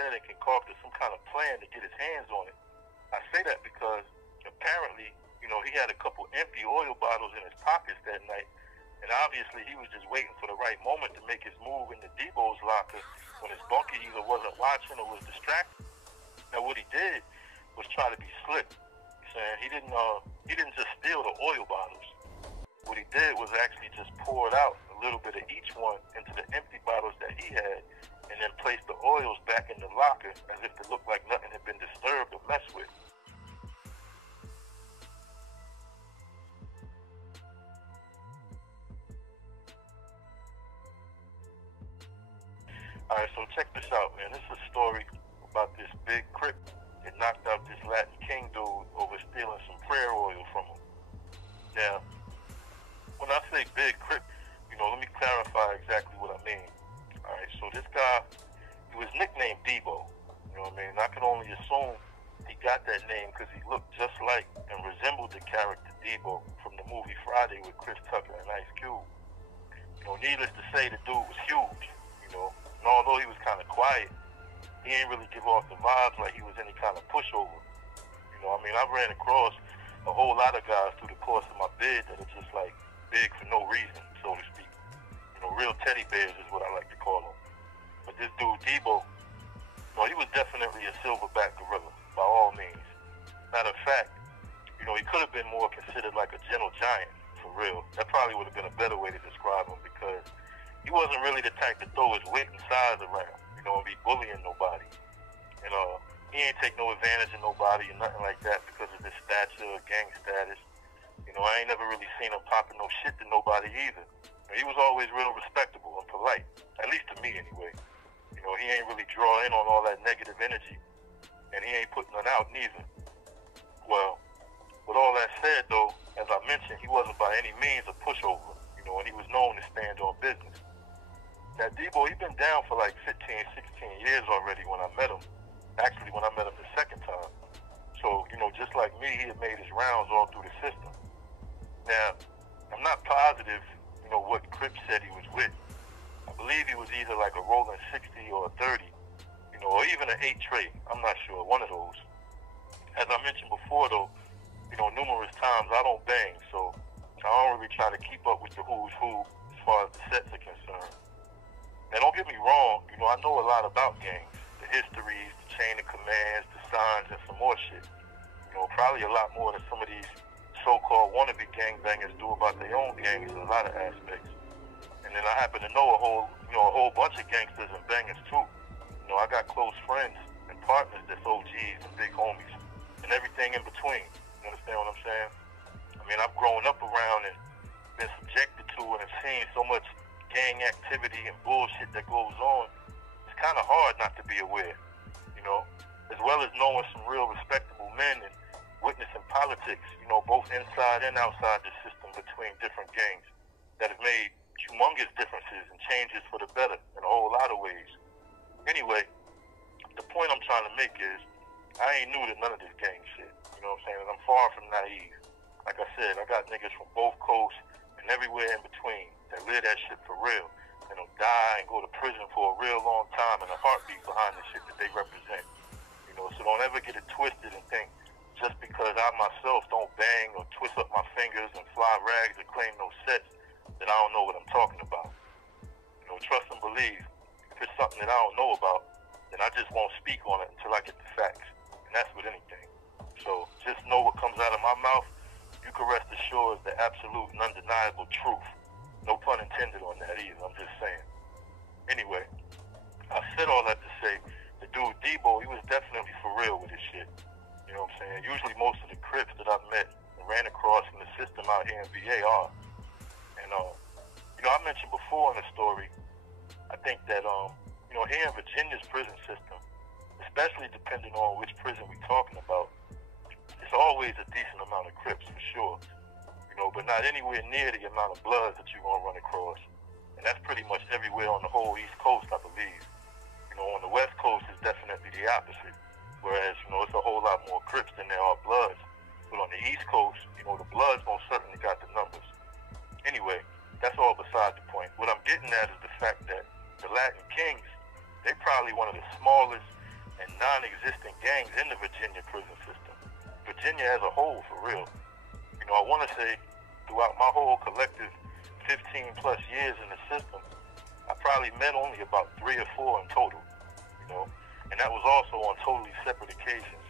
said, and concocted some kind of plan to get his hands on it. I say that because apparently, he had a couple empty oil bottles in his pockets that night, and obviously he was just waiting for the right moment to make his move into Debo's locker when his bunkie either wasn't watching or was distracted. Now what he did was try to be slick. He didn't just steal the oil bottles. What he did was actually just poured out a little bit of each one into the empty bottles that he had, and then placed the oils back in the locker as if to look like nothing had been disturbed or messed with. Alright, so check this out, man. This is a story about this big Crip that knocked out this Latin King dude over stealing some prayer oil from him. Now, when I say big Crip, let me clarify exactly what I mean. Alright, so this guy, he was nicknamed Debo. You know what I mean? I can only assume he got that name because he looked just like and resembled the character Debo from the movie Friday with Chris Tucker and Ice Cube. Needless to say, the dude was huge, and although he was kind of quiet, he ain't really give off the vibes like he was any kind of pushover. I ran across a whole lot of guys through the course of my bid that are just like big for no reason, so to speak. Real teddy bears is what I like to call them. But this dude, Debo, he was definitely a silverback gorilla, by all means. Matter of fact, he could have been more considered like a gentle giant, for real. That probably would have been a better way to describe him, because he wasn't really the type to throw his weight and size around, and be bullying nobody. And he ain't take no advantage of nobody or nothing like that because of his stature or gang status. I ain't never really seen him popping no shit to nobody either. He was always real respectable and polite, at least to me anyway. He ain't really draw in on all that negative energy, and he ain't putting none out neither. Well, with all that said though, as I mentioned, he wasn't by any means a pushover, and he was known to stand on business. Now Debo, he been down for like 15, 16 years already when I met him. Actually, when I met him the second time. So, just like me, he had made his rounds all through the system. Now, I'm not positive, what Crip said he was with. I believe he was either like a rolling 60 or a 30, or even an 8 tray. I'm not sure, one of those. As I mentioned before though, numerous times I don't bang, so I don't really try to keep up with the who's who as far as the sets are concerned. Now don't get me wrong, I know a lot about gangs, the histories, the chain of commands, the signs, and some more shit. Probably a lot more than some of these so-called wannabe gangbangers do about their own gangs in a lot of aspects. And then I happen to know a whole bunch of gangsters and bangers too. I got close friends and partners that's OGs and big homies and everything in between. You understand what I'm saying? I've grown up around and been subjected to and have seen so much gang activity and bullshit that goes on. It's kind of hard not to be aware, as well as knowing some real respectable men and witnessing politics, both inside and outside the system between different gangs that have made humongous differences and changes for the better in a whole lot of ways. Anyway, the point I'm trying to make is I ain't new to none of this gang shit, and I'm far from naive. Like I said, I got niggas from both coasts and everywhere in between that live that shit for real, and they'll die and go to prison for a real long time and a heartbeat behind the shit that they represent. So don't ever get it twisted and think just because I myself don't bang or twist up my fingers and fly rags or claim no sets that I don't know what I'm talking about. Trust and believe. If it's something that I don't know about, then I just won't speak on it until I get the facts. And that's with anything. So just know what comes out of my mouth, you can rest assured is the absolute and undeniable truth. No pun intended on that either, I'm just saying. Anyway, I said all that to say, the dude Debo, he was definitely for real with his shit. You know what I'm saying? Usually most of the Crips that I've met and ran across in the system out here in VA are. And, I mentioned before in the story, I think that, here in Virginia's prison system, especially depending on which prison we're talking about, it's always a decent amount of Crips for sure. But not anywhere near the amount of Bloods that you're going to run across. And that's pretty much everywhere on the whole East Coast, I believe. On the West Coast, it's definitely the opposite. Whereas, it's a whole lot more Crips than there are Bloods. But on the East Coast, the Bloods most certainly got the numbers. Anyway, that's all beside the point. What I'm getting at is the fact that the Latin Kings, they're probably one of the smallest and non-existent gangs in the Virginia prison system. Virginia as a whole, for real. I want to say throughout my whole collective 15 plus years in the system, I probably met only about 3 or 4 in total, and that was also on totally separate occasions.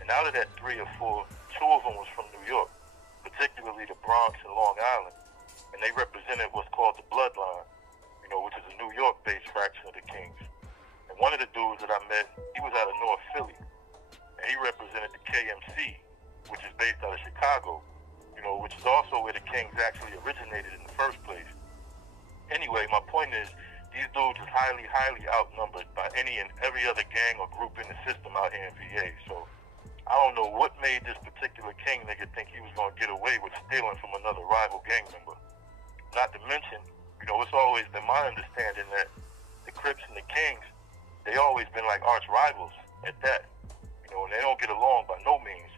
And out of that 3 or 4, 2 of them was from New York, particularly the Bronx and Long Island, and they represented what's called the Bloodline, which is a New York-based fraction of the Kings. And one of the dudes that I met, he was out of North Philly, and he represented the KMC, which is based out of Chicago, which is also where the Kings actually originated in the first place. Anyway, my point is, these dudes is highly, highly outnumbered by any and every other gang or group in the system out here in VA. So I don't know what made this particular King nigga think he was going to get away with stealing from another rival gang member. Not to mention, it's always been my understanding that the Crips and the Kings, they always been like arch rivals at that. And they don't get along by no means,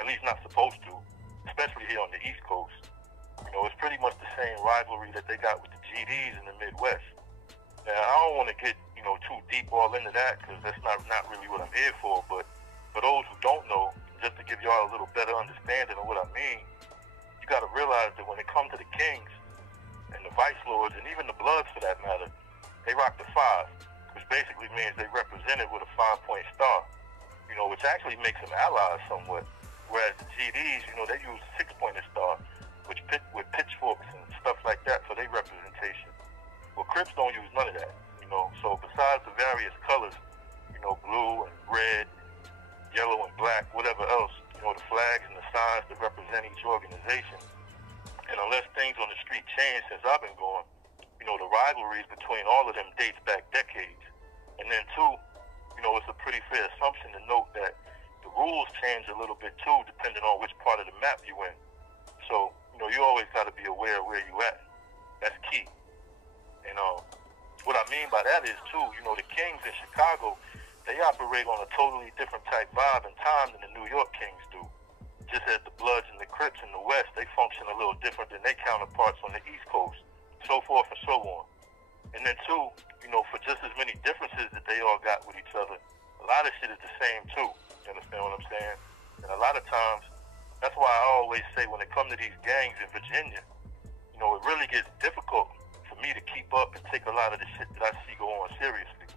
at least not supposed to, especially here on the East Coast. It's pretty much the same rivalry that they got with the GDs in the Midwest. Now, I don't want to get, too deep all into that, because that's not really what I'm here for, but for those who don't know, just to give y'all a little better understanding of what I mean, you got to realize that when it comes to the Kings and the Vice Lords, and even the Bloods for that matter, they rock the 5, which basically means they represented with a 5-point star, which actually makes them allies somewhat. Whereas the GDs, they use 6-pointed star, which with pitchforks and stuff like that for their representation. Well, Crips don't use none of that, So besides the various colors, blue and red, yellow and black, whatever else, the flags and the signs that represent each organization. And unless things on the street change since I've been gone, the rivalries between all of them dates back decades. And then two, it's a pretty fair assumption to note that the rules change a little bit too, depending on which part of the map you're in. So, you always got to be aware of where you at. That's key. And what I mean by that is too, the Kings in Chicago, they operate on a totally different type vibe and time than the New York Kings do. Just as the Bloods and the Crips in the West, they function a little different than their counterparts on the East Coast, so forth and so on. And then two, for just as many differences that they all got with each other, a lot of shit is the same too. You understand what I'm saying? And a lot of times, that's why I always say when it comes to these gangs in Virginia, it really gets difficult for me to keep up and take a lot of the shit that I see go on seriously.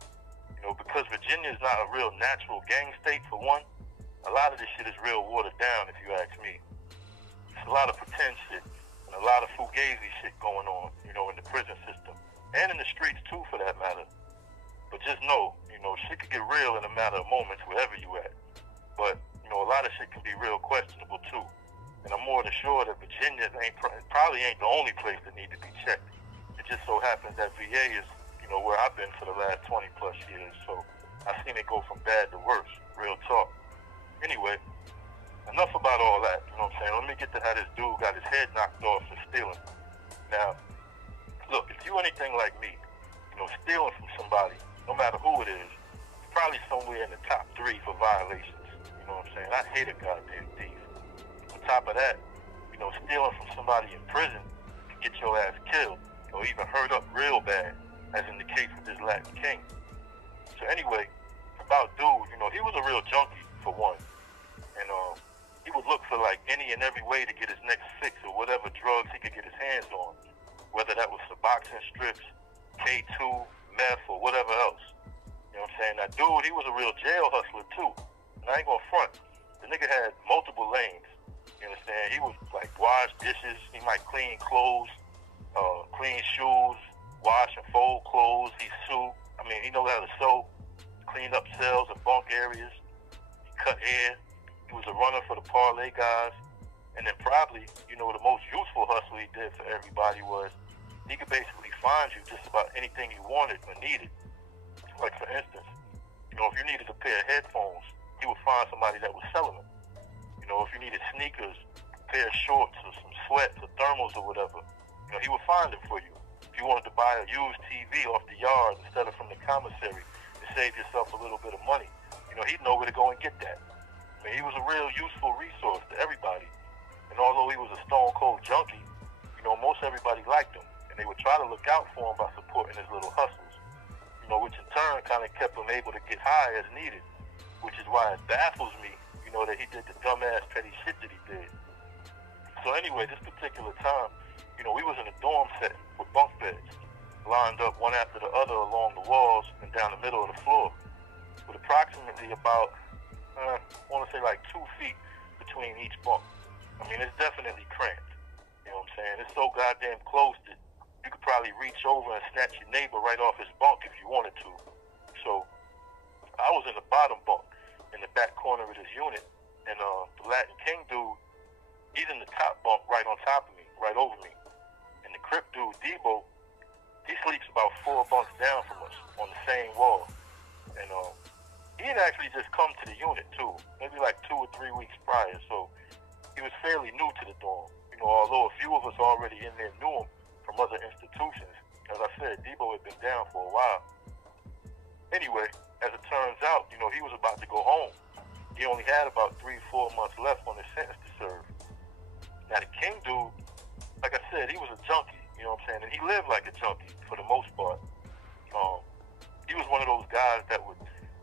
Because Virginia is not a real natural gang state, for one. A lot of this shit is real watered down, if you ask me. It's a lot of pretend shit and a lot of fugazi shit going on, in the prison system. And in the streets, too, for that matter. But just know, shit could get real in a matter of moments wherever you at. But, a lot of shit can be real questionable, too. And I'm more than sure that Virginia probably ain't the only place that need to be checked. It just so happens that VA is, where I've been for the last 20 plus years. So I've seen it go from bad to worse, real talk. Anyway, enough about all that, what I'm saying? Let me get to how this dude got his head knocked off for stealing. Now, look, if you anything like me, stealing from somebody, no matter who it is, it's probably somewhere in the top 3 for violations. You know what I'm saying? I hate a goddamn thief. On top of that, stealing from somebody in prison can get your ass killed or even hurt up real bad, as in the case with this Latin King. So anyway, about dude, he was a real junkie, for one. And he would look for like any and every way to get his next fix or whatever drugs he could get his hands on. Whether that was Suboxone strips, K2, meth, or whatever else. You know what I'm saying? Now, dude, he was a real jail hustler, too. And I ain't gonna front. The nigga had multiple lanes. You understand? He would, like, wash dishes. He might clean clothes, clean shoes, wash and fold clothes. He sew. He knows how to sew. Clean up cells and bunk areas. He cut hair. He was a runner for the parlay guys. And then probably, the most useful hustle he did for everybody was he could basically find you just about anything you wanted or needed. Like, for instance, if you needed a pair of headphones, he would find somebody that was selling them. If you needed sneakers, a pair of shorts, or some sweats, or thermals, or whatever, he would find them for you. If you wanted to buy a used TV off the yard instead of from the commissary to save yourself a little bit of money, he'd know where to go and get that. He was a real useful resource to everybody. And although he was a stone cold junkie, most everybody liked him. And they would try to look out for him by supporting his little hustles, which in turn kind of kept him able to get high as needed. which is why it baffles me, that he did the dumbass petty shit that he did. So anyway, this particular time, we was in a dorm setting with bunk beds, lined up one after the other along the walls and down the middle of the floor, with approximately about, I want to say like 2 feet between each bunk. I mean, it's definitely cramped. You know what I'm saying? It's so goddamn close that you could probably reach over and snatch your neighbor right off his bunk if you wanted to. So I was in the bottom bunk in the back corner of this unit, and the Latin King dude, he's in the top bunk right on top of me, right over me. And the Crip dude, Debo, he sleeps about 4 bunks down from us on the same wall. And he had actually just come to the unit too, maybe like 2 or 3 weeks prior. So he was fairly new to the dorm. Although a few of us already in there knew him from other institutions. As I said, Debo had been down for a while. Anyway, as it turns out, he was about to go home. He only had about 3-4 months left on his sentence to serve. Now the King dude, like I said, he was a junkie, and he lived like a junkie for the most part. He was one of those guys that would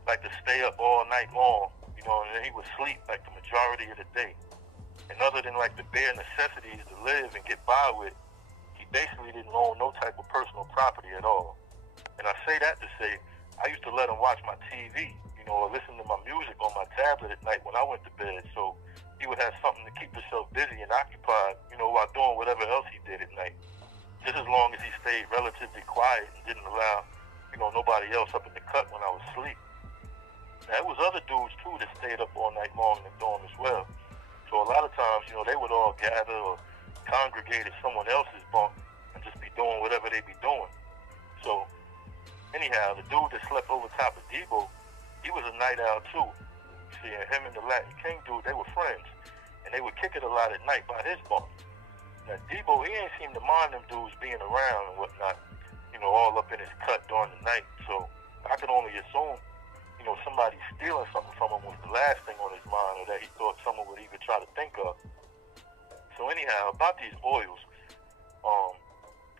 like to stay up all night long, and then he would sleep like the majority of the day. And other than like the bare necessities to live and get by with, he basically didn't own no type of personal property at all. And I say that to say, I used to let him watch my TV, or listen to my music on my tablet at night when I went to bed. So he would have something to keep himself busy and occupied, while doing whatever else he did at night. Just as long as he stayed relatively quiet and didn't allow, nobody else up in the cut when I was asleep. Now, there was other dudes, too, that stayed up all night long in the dorm as well. So a lot of times, they would all gather or congregate at someone else's bunk and just be doing whatever they be doing. So, anyhow, the dude that slept over top of Debo, he was a night owl too. See, and him and the Latin King dude, they were friends. And they would kick it a lot at night by his bunk. Now, Debo, he ain't seem to mind them dudes being around and whatnot, all up in his cut during the night. So, I could only assume, somebody stealing something from him was the last thing on his mind, or that he thought someone would even try to think of. So anyhow, about these oils,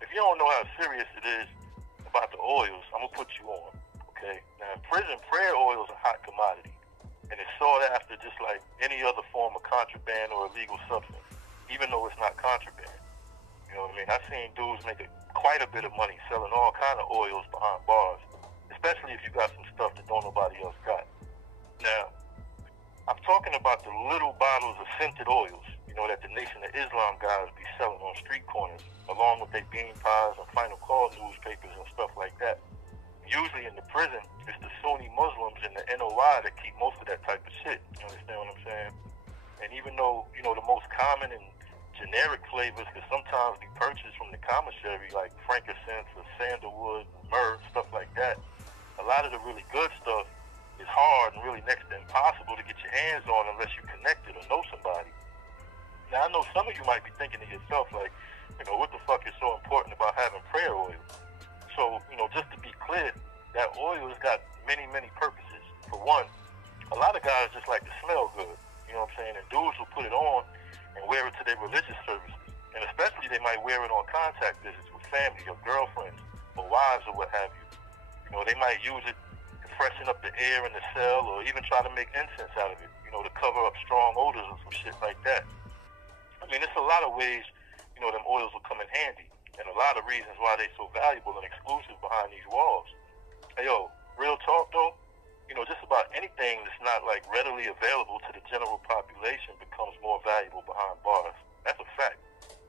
if you don't know how serious it is about the oils, I'm going to put you on, okay? Now, in prison, prayer oil is a hot commodity, and it's sought after just like any other form of contraband or illegal substance, even though it's not contraband. You know what I mean? I've seen dudes make quite a bit of money selling all kind of oils behind bars, especially if you got some stuff that don't nobody else got. Now, I'm talking about the little bottles of scented oils, that the Nation of Islam guys be selling on street corners, along with their bean pies and Final Call newspapers and stuff like that. Usually in the prison, it's the Sunni Muslims and the NOI that keep most of that type of shit. You understand what I'm saying? And even though, the most common and generic flavors can sometimes be purchased from the commissary, like frankincense or sandalwood, myrrh, stuff like that, a lot of the really good stuff is hard and really next to impossible to get your hands on unless you're connected or know somebody. Now, I know some of you might be thinking to yourself, like, what the fuck is so important about having prayer oil? So, just to be clear, that oil has got many, many purposes. For one, a lot of guys just like to smell good, and dudes will put it on and wear it to their religious services. And especially they might wear it on contact visits with family or girlfriends or wives or what have you. They might use it to freshen up the air in the cell or even try to make incense out of it, to cover up strong odors or some shit like that. I mean, it's a lot of ways, them oils will come in handy, and a lot of reasons why they're so valuable and exclusive behind these walls. Hey, yo, real talk though, just about anything that's not like readily available to the general population becomes more valuable behind bars. That's a fact.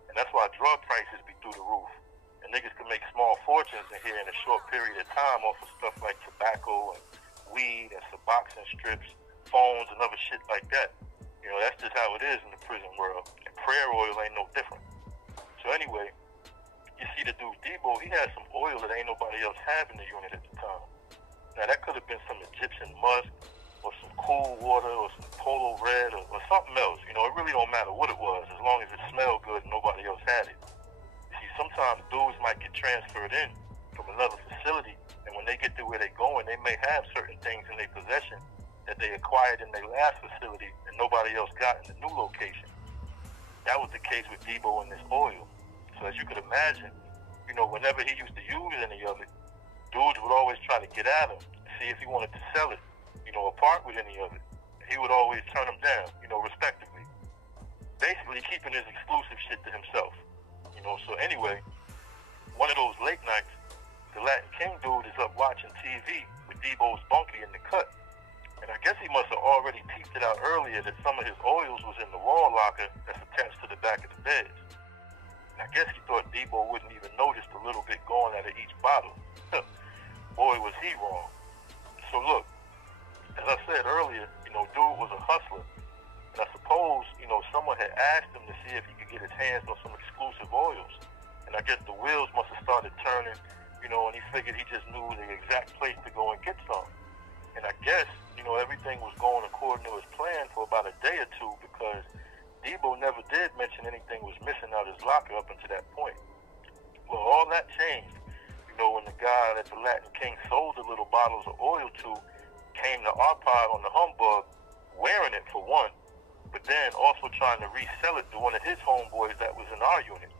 And that's why drug prices be through the roof. And niggas can make small fortunes in here in a short period of time off of stuff like tobacco and weed and Suboxone strips, phones and other shit like that. That's just how it is in the prison world. And prayer oil ain't no different. So anyway, you see the dude Debo, he had some oil that ain't nobody else have in the unit at the time. Now that could have been some Egyptian musk or some cool water or some polo red or something else. It really don't matter what it was as long as it smelled good and nobody else had it. You see, sometimes dudes might get transferred in from another facility, and when they get to where they're going, they may have certain things in their possession that they acquired in their last facility and nobody else got in the new location. That was the case with Debo and this oil. So as you could imagine, whenever he used to use any of it, dudes would always try to get at him, see if he wanted to sell it, apart with any of it. He would always turn them down, respectively. Basically keeping his exclusive shit to himself. So anyway, one of those late nights, the Latin King dude is up watching TV with Debo's bunkie in the cut. And I guess he must have already peeped it out earlier that some of his oils was in the wall locker that's attached to the back of the beds. And I guess he thought Debo wouldn't even notice the little bit going out of each bottle. Boy, was he wrong. So look, as I said earlier, dude was a hustler. And I suppose, someone had asked him to see if he could get his hands on some exclusive oils. And I guess the wheels must have started turning, and he figured he just knew the exact place to go and get some. And I guess, everything was going according to his plan for about a day or two because Debo never did mention anything was missing out his locker up until that point. Well, all that changed, when the guy that the Latin King sold the little bottles of oil to came to our pod on the humbug, wearing it for one, but then also trying to resell it to one of his homeboys that was in our unit.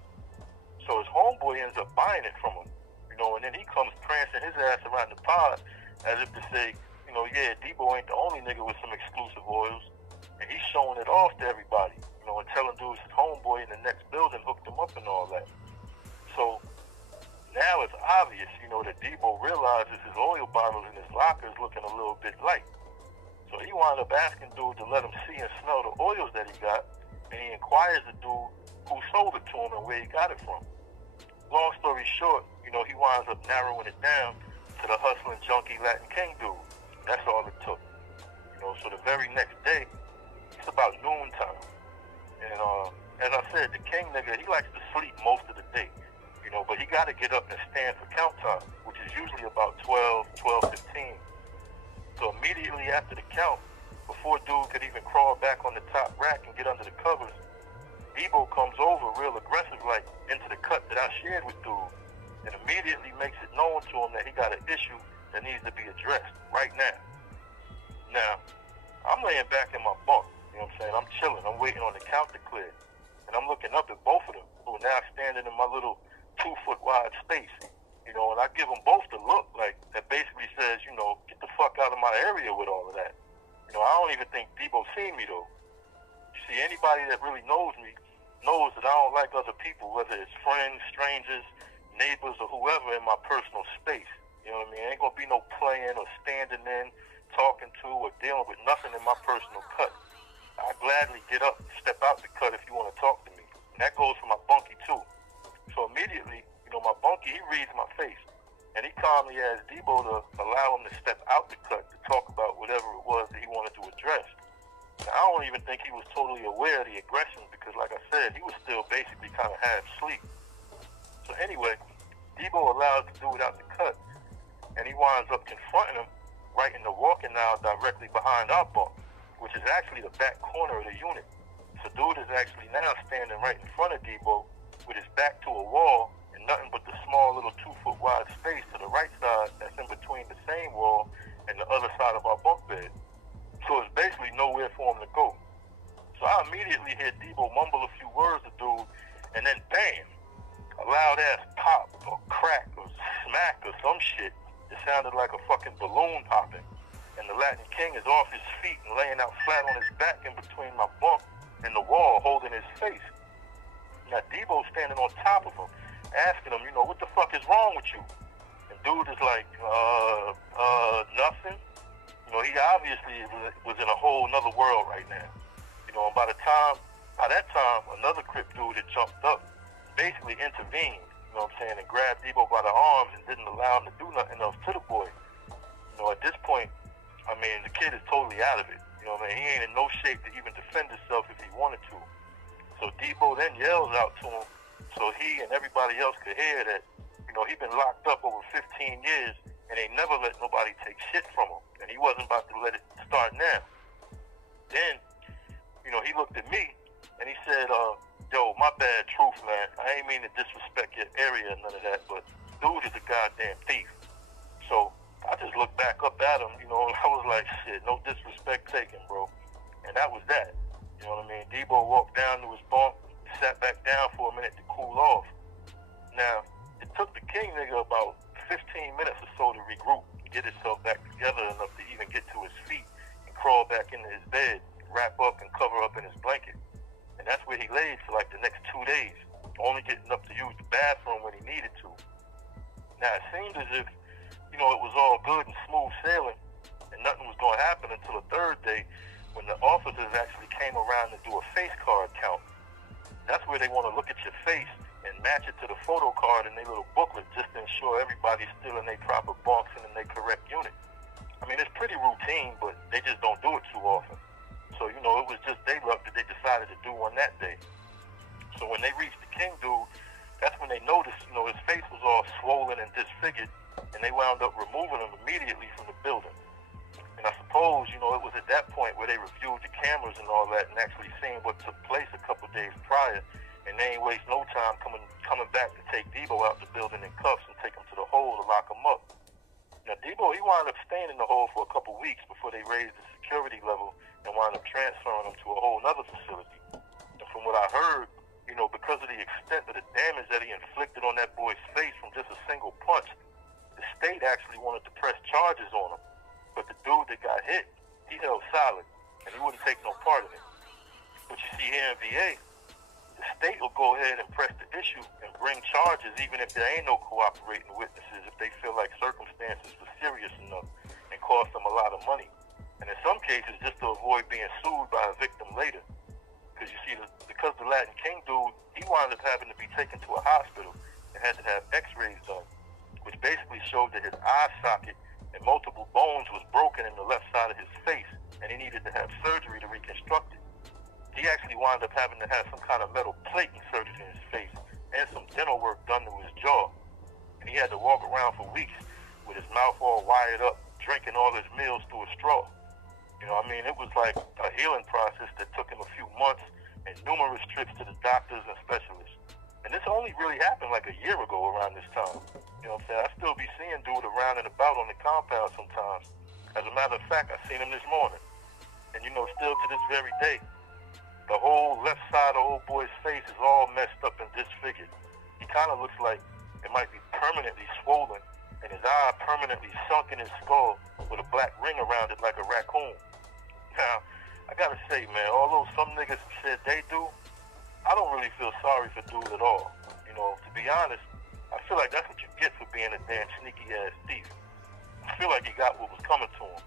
So his homeboy ends up buying it from him, and then he comes prancing his ass around the pod as if to say, yeah, Debo ain't the only nigga with some exclusive oils, and he's showing it off to everybody, and telling dudes his homeboy in the next building hooked him up and all that. So now it's obvious, that Debo realizes his oil bottles in his locker is looking a little bit light. So he wound up asking dude to let him see and smell the oils that he got, and he inquires the dude who sold it to him and where he got it from. Long story short, he winds up narrowing it down to the hustling junkie Latin King dude. That's all it took. So the very next day, it's about noontime. And as I said, the King nigga, he likes to sleep most of the day, but he got to get up and stand for count time, which is usually about 12:15. So immediately after the count, before dude could even crawl back on the top rack and get under the covers, Debo comes over real aggressive like into the cut that I shared with dude and immediately makes it known to him that he got an issue that needs to be addressed right now. Now, I'm laying back in my bunk, I'm chilling, I'm waiting on the count to clear. And I'm looking up at both of them, who are now standing in my little 2-foot wide space. And I give them both the look like that basically says, get the fuck out of my area with all of that. I don't even think Debo seen me though. You see, anybody that really knows me knows that I don't like other people, whether it's friends, strangers, neighbors, or whoever in my personal space. You know what I mean? Ain't gonna be no playing or standing in, talking to, or dealing with nothing in my personal cut. I gladly get up, step out the cut if you want to talk to me. And that goes for my bunkie too. So immediately, my bunkie, he reads my face. And he calmly asked Debo to allow him to step out the cut to talk about whatever it was that he wanted to address. Now, I don't even think he was totally aware of the aggression because, like I said, he was still basically kind of half asleep. So anyway, Debo allows the dude out the cut, and he winds up confronting him right in the walking aisle directly behind our bunk, which is actually the back corner of the unit. So dude is actually now standing right in front of Debo with his back to a wall and nothing but the small little 2-foot wide space to the right side that's in between the same wall and the other side of our bunk bed. So it's basically nowhere for him to go. So I immediately hear Debo mumble a few words to dude, and then bam, a loud ass pop or crack or smack or some shit. It sounded like a fucking balloon popping. And the Latin King is off his feet and laying out flat on his back in between my bunk and the wall, holding his face. Now Debo's standing on top of him, asking him, what the fuck is wrong with you? And dude is like, nothing. He obviously was in a whole nother world right now. And by that time, another Crip dude had jumped up, basically intervened, and grabbed Debo by the arms and didn't allow him to do nothing else to the boy. At this point, the kid is totally out of it. He ain't in no shape to even defend himself if he wanted to. So Debo then yells out to him so he and everybody else could hear that, he'd been locked up over 15 years and they never let nobody take shit from him. And he wasn't about to let it start now. Then, he looked at me and he said, yo, my bad, truth, man. I ain't mean to disrespect your area or none of that, but dude is a goddamn thief. So I just looked back up at him, and I was like, shit, no disrespect taken, bro. And that was that. You know what I mean? Debo walked down to his bunk, sat back down for a minute to cool off. Now, it took the King nigga about 15 minutes or so to regroup, get himself back together enough to even get to his feet. you know, it was all good and smooth sailing, and nothing was going to happen until the third day when the officers actually came around to do a face card count. That's where they want to look at your face and match it to the photo card in their little booklet just to ensure everybody's still in their proper box and in their correct unit. I mean, it's pretty routine, but they just don't do it too often. So, you know, it was just their luck that they decided to do one that day. So when they reached the King dude, that's when they noticed, you know, his face was all swollen and disfigured, and they wound up removing him immediately from the building. And I suppose, you know, it was at that point where they reviewed the cameras and all that and actually seen what took place a couple days prior, and they ain't waste no time coming back to take Debo out the building in cuffs and take him to the hole to lock him up. Now, Debo, he wound up staying in the hole for a couple weeks before they raised the security level and wound up transferring him to a whole other facility. And from what I heard, you know, because of the extent of the damage that he inflicted on that boy's face from just a single punch, the state actually wanted to press charges on him. But the dude that got hit, he held solid, and he wouldn't take no part of it. But you see here in VA, the state will go ahead and press the issue and bring charges even if there ain't no cooperating witnesses, if they feel like circumstances were serious enough and cost them a lot of money. And in some cases, just to avoid being sued by a victim later. Because you see, because the Latin King dude, he wound up having to be taken to a hospital and had to have x-rays done, which basically showed that his eye socket and multiple bones was broken in the left side of his face, and he needed to have surgery to reconstruct it. He actually wound up having to have some kind of metal plate inserted in his face and some dental work done to his jaw. And he had to walk around for weeks with his mouth all wired up, drinking all his meals through a straw. You know, I mean, it was like a healing process that took him a few months and numerous trips to the doctors and specialists. And this only really happened like a year ago around this time. You know what I'm saying? I still be seeing dude around and about on the compound sometimes. As a matter of fact, I seen him this morning. And, you know, still to this very day, the whole left side of old boy's face is all messed up and disfigured. He kind of looks like it might be permanently swollen, and his eye permanently sunk in his skull with a black ring around it like a raccoon. Now, I gotta say, man, although some niggas said they do, I don't really feel sorry for dude at all. You know, to be honest, I feel like that's what you get for being a damn sneaky-ass thief. I feel like he got what was coming to him.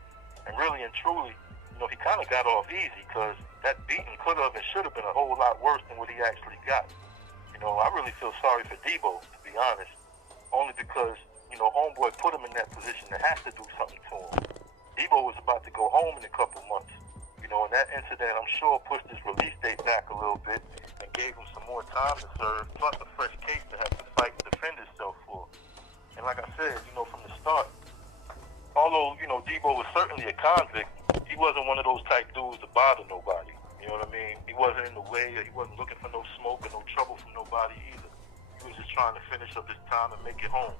And really and truly, you know, he kind of got off easy because that beating could have and should have been a whole lot worse than what he actually got. You know, I really feel sorry for Debo, to be honest, only because, you know, homeboy put him in that position that has to do something to him. Debo was about to go home in a couple months. You know, and that incident, I'm sure, pushed his release date back a little bit and gave him some more time to serve, plus a fresh case to have to fight and defend himself for. And like I said, you know, from the start, although, you know, Debo was certainly a convict, he wasn't one of those type dudes to bother nobody. You know what I mean? He wasn't in the way, or he wasn't looking for no smoke or no trouble from nobody either. He was just trying to finish up his time and make it home.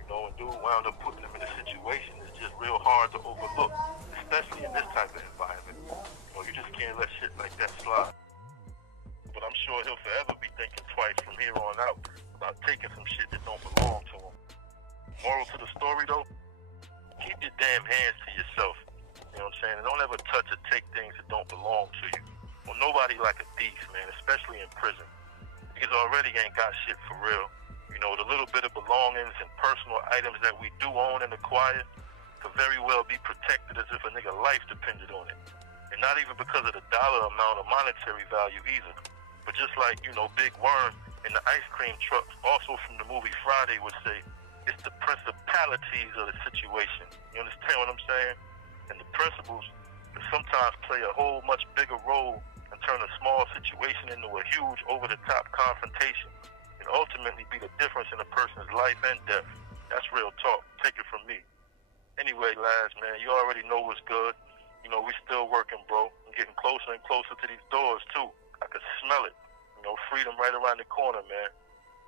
You know, and dude wound up putting him in a situation that's just real hard to overlook, especially in this type of environment. You know, you just can't let shit like that slide. But I'm sure he'll forever be thinking twice from here on out about taking some shit that don't belong to him. Moral to the story, though, keep your damn hands to yourself. You know what I'm saying? And don't ever touch or take things that don't belong to you. Well, nobody like a thief, man, especially in prison. Niggas already ain't got shit for real. You know, the little bit of belongings and personal items that we do own and acquire could very well be protected as if a nigga life depended on it. And not even because of the dollar amount or monetary value either. But just like, you know, Big Worm in the ice cream truck, also from the movie Friday, would say, it's the principalities of the situation. You understand what I'm saying? And the principles can sometimes play a whole much bigger role and turn a small situation into a huge over-the-top confrontation and ultimately be the difference in a person's life and death. That's real talk. Take it from me. Anyway, Laz, man, you already know what's good. You know, we still working, bro. I'm getting closer and closer to these doors, too. I can smell it. You know, freedom right around the corner, man.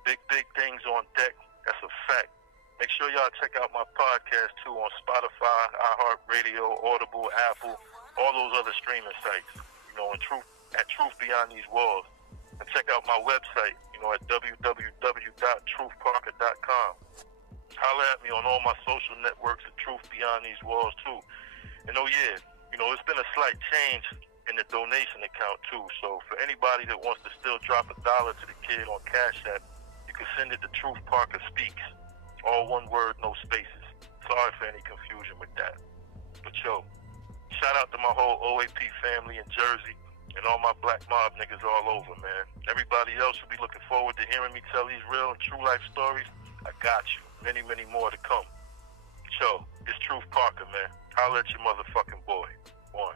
Big, big things on deck. That's a fact. Make sure y'all check out my podcast, too, on Spotify, iHeartRadio, Audible, Apple, all those other streaming sites, you know, at Truth Beyond These Walls. And check out my website, you know, at www.truthparker.com. Holler at me on all my social networks at Truth Beyond These Walls, too. And, oh, yeah, you know, it's been a slight change in the donation account, too. So for anybody that wants to still drop $1 to the kid on Cash App, you can send it to Truth Parker Speaks. All one word, no spaces. Sorry for any confusion with that. But yo, shout out to my whole OAP family in Jersey and all my black mob niggas all over, man. Everybody else will be looking forward to hearing me tell these real and true life stories. I got you. Many, many more to come. Yo, it's Truth Parker, man. Holla at your motherfucking boy. One.